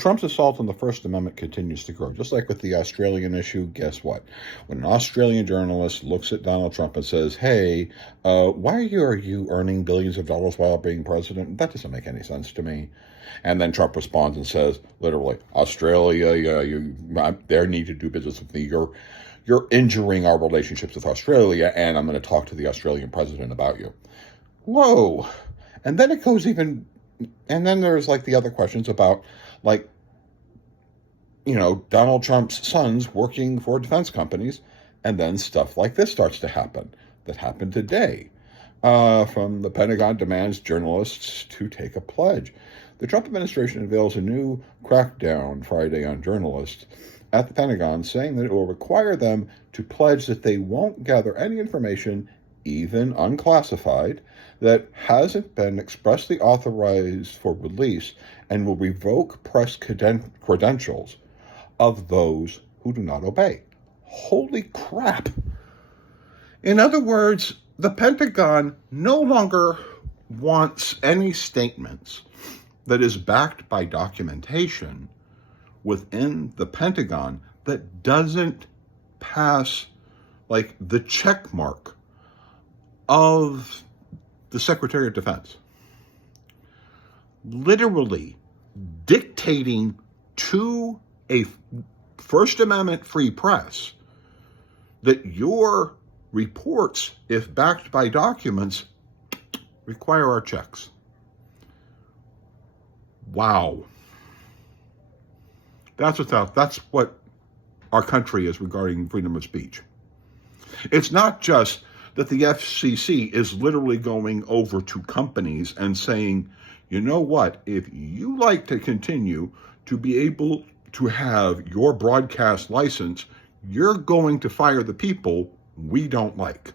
Trump's assault on the First Amendment continues to grow. Just like with the Australian issue, guess what? When an Australian journalist looks at Donald Trump and says, hey, why are you earning billions of dollars while being president? That doesn't make any sense to me. And then Trump responds and says, literally, Australia, they need to do business with me. You're injuring our relationships with Australia, and I'm going to talk to the Australian president about you. Whoa. And then it goes even, and then there's like the other questions about, like, Donald Trump's sons working for defense companies, and then stuff like this starts to happen. That happened today. From the Pentagon demands journalists to take a pledge. The Trump administration unveils a new crackdown Friday on journalists at the Pentagon, saying that it will require them to pledge that they won't gather any information, even unclassified, that hasn't been expressly authorized for release, and will revoke press credentials of those who do not obey. Holy crap. In other words, the Pentagon no longer wants any statements that is backed by documentation within the Pentagon that doesn't pass like the check mark of the Secretary of Defense. Literally dictating to a First Amendment free press that your reports, if backed by documents, require our checks. Wow. That's what our country is regarding freedom of speech. It's not just that the FCC is literally going over to companies and saying, you know what, if you like to continue to be able to have your broadcast license, you're going to fire the people we don't like.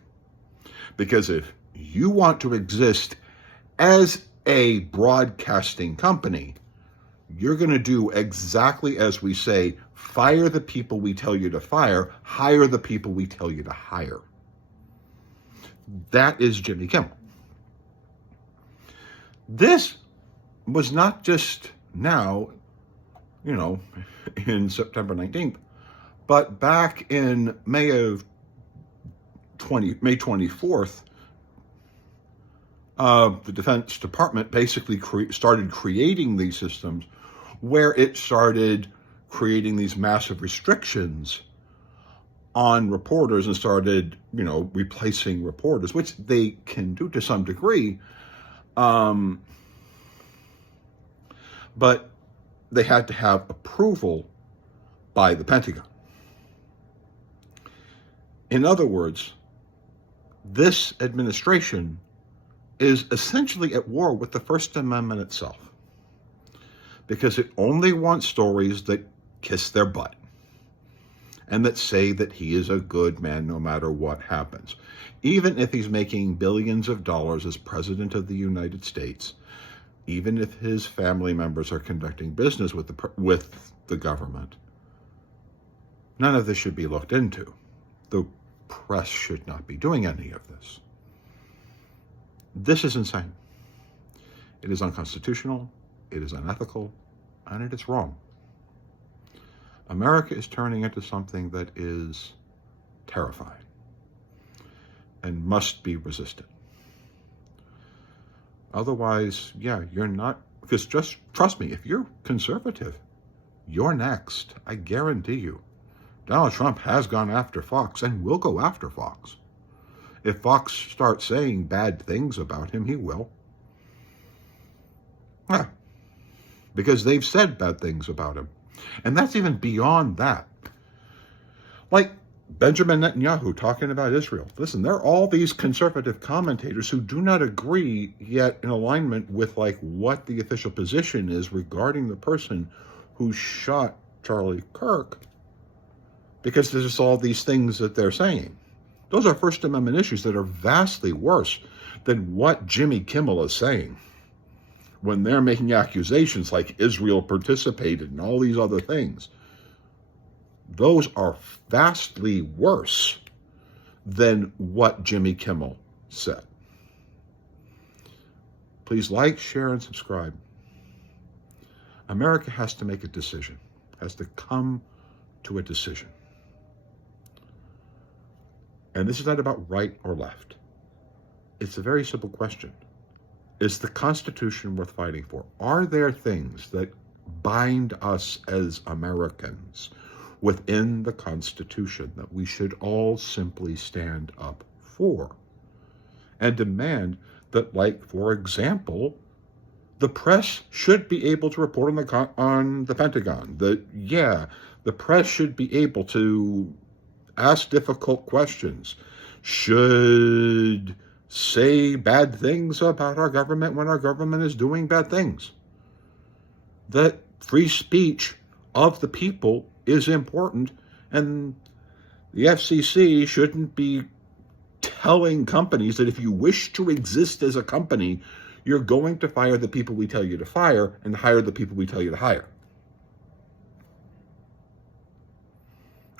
Because if you want to exist as a broadcasting company, you're going to do exactly as we say, fire the people we tell you to fire, hire the people we tell you to hire. That is Jimmy Kimmel. This was not just now, in September 19th, but back in May 24th, the Defense Department basically started creating these systems where it started creating these massive restrictions on reporters and started, replacing reporters, which they can do to some degree. But they had to have approval by the Pentagon. In other words, this administration is essentially at war with the First Amendment itself, because it only wants stories that kiss their butt and that say that he is a good man no matter what happens. Even if he's making billions of dollars as president of the United States, even if his family members are conducting business with the government, none of this should be looked into. The press should not be doing any of this. This is insane. It is unconstitutional, it is unethical, and it is wrong. America is turning into something that is terrifying and must be resisted. Otherwise, you're not, because just trust me, if you're conservative, you're next. I guarantee you. Donald Trump has gone after Fox and will go after Fox. If Fox starts saying bad things about him, he will. Yeah, because they've said bad things about him. And that's even beyond that. Like Benjamin Netanyahu talking about Israel. Listen, there are all these conservative commentators who do not agree yet in alignment with what the official position is regarding the person who shot Charlie Kirk, because there's just all these things that they're saying. Those are First Amendment issues that are vastly worse than what Jimmy Kimmel is saying when they're making accusations like Israel participated and all these other things. Those are vastly worse than what Jimmy Kimmel said. Please like, share, and subscribe. America has to make a decision, has to come to a decision. And this is not about right or left. It's a very simple question. Is the Constitution worth fighting for? Are there things that bind us as Americans within the Constitution that we should all simply stand up for and demand that, like, for example, the press should be able to report on the Pentagon? The press should be able to ask difficult questions, should say bad things about our government when our government is doing bad things. That free speech of the people is important, and the FCC shouldn't be telling companies that if you wish to exist as a company, you're going to fire the people we tell you to fire and hire the people we tell you to hire.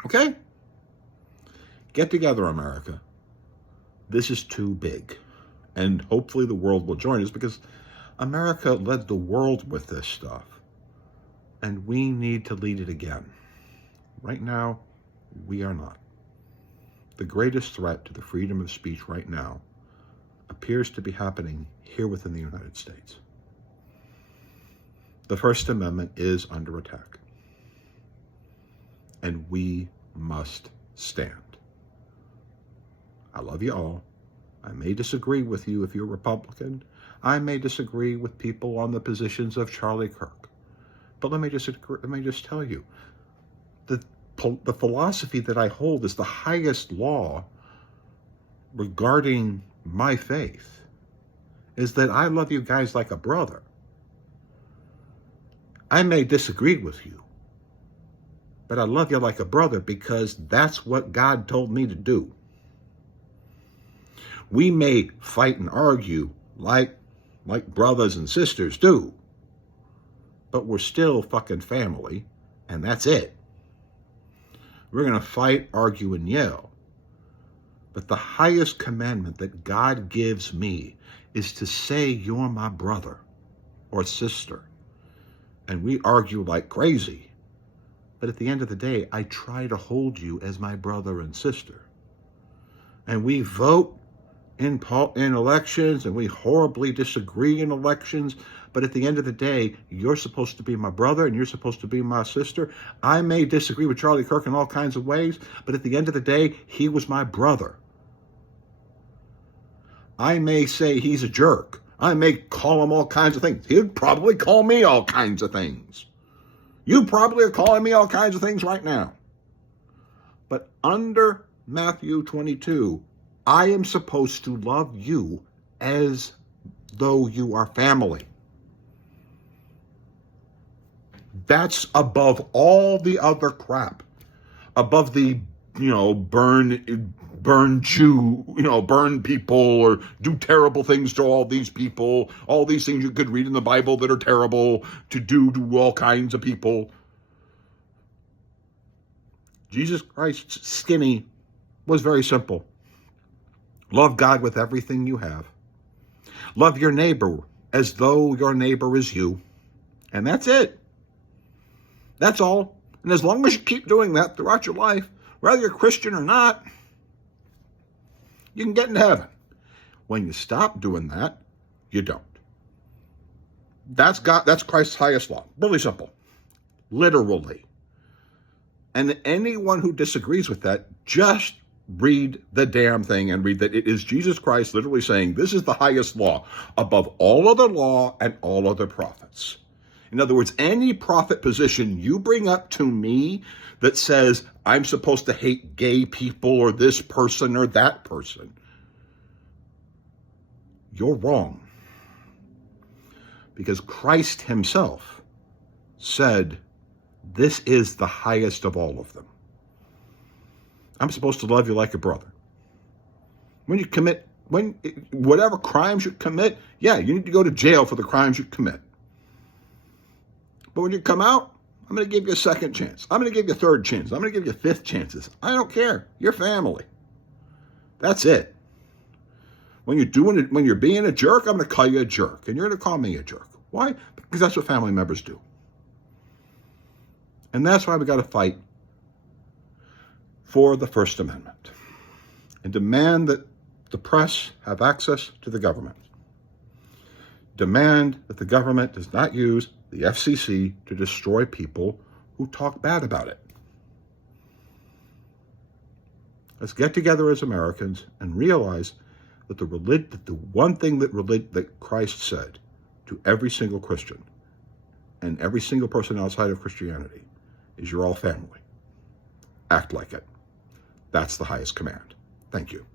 Okay? Get together, America. This is too big. And hopefully the world will join us, because America led the world with this stuff. And we need to lead it again. Right now, we are not. The greatest threat to the freedom of speech right now appears to be happening here within the United States. The First Amendment is under attack. And we must stand. I love you all. I may disagree with you if you're Republican. I may disagree with people on the positions of Charlie Kirk. But let me just tell you, the philosophy that I hold is the highest law regarding my faith is that I love you guys like a brother. I may disagree with you, but I love you like a brother because that's what God told me to do. We may fight and argue like brothers and sisters do, but we're still fucking family, and that's it. We're going to fight, argue, and yell. But the highest commandment that God gives me is to say you're my brother or sister. And we argue like crazy. But at the end of the day, I try to hold you as my brother and sister. And we vote in elections, and we horribly disagree in elections. But at the end of the day, you're supposed to be my brother and you're supposed to be my sister. I may disagree with Charlie Kirk in all kinds of ways, but at the end of the day, he was my brother. I may say he's a jerk. I may call him all kinds of things. He'd probably call me all kinds of things. You probably are calling me all kinds of things right now. But under Mathew 22, I am supposed to love you as though you are family. That's above all the other crap. Above the, burn people or do terrible things to all these people, all these things you could read in the Bible that are terrible to do to all kinds of people. Jesus Christ's skinny was very simple. Love God with everything you have. Love your neighbor as though your neighbor is you. And that's it. That's all. And as long as you keep doing that throughout your life, whether you're Christian or not, you can get into heaven. When you stop doing that, you don't. That's Christ's highest law. Really simple. Literally. And anyone who disagrees with that, just read the damn thing and read that it is Jesus Christ literally saying this is the highest law above all other law and all other prophets. In other words, any prophet position you bring up to me that says I'm supposed to hate gay people or this person or that person, you're wrong. Because Christ himself said this is the highest of all of them. I'm supposed to love you like a brother. Whatever crimes you commit, yeah, you need to go to jail for the crimes you commit. But when you come out, I'm going to give you a second chance. I'm going to give you a third chance. I'm going to give you fifth chances. I don't care. You're family. That's it. When you're being a jerk, I'm going to call you a jerk. And you're going to call me a jerk. Why? Because that's what family members do. And that's why we got to fight for the First Amendment and demand that the press have access to the government. Demand that the government does not use the FCC to destroy people who talk bad about it. Let's get together as Americans and realize that the one thing that Christ said to every single Christian and every single person outside of Christianity is, you're all family. Act like it. That's the highest command. Thank you.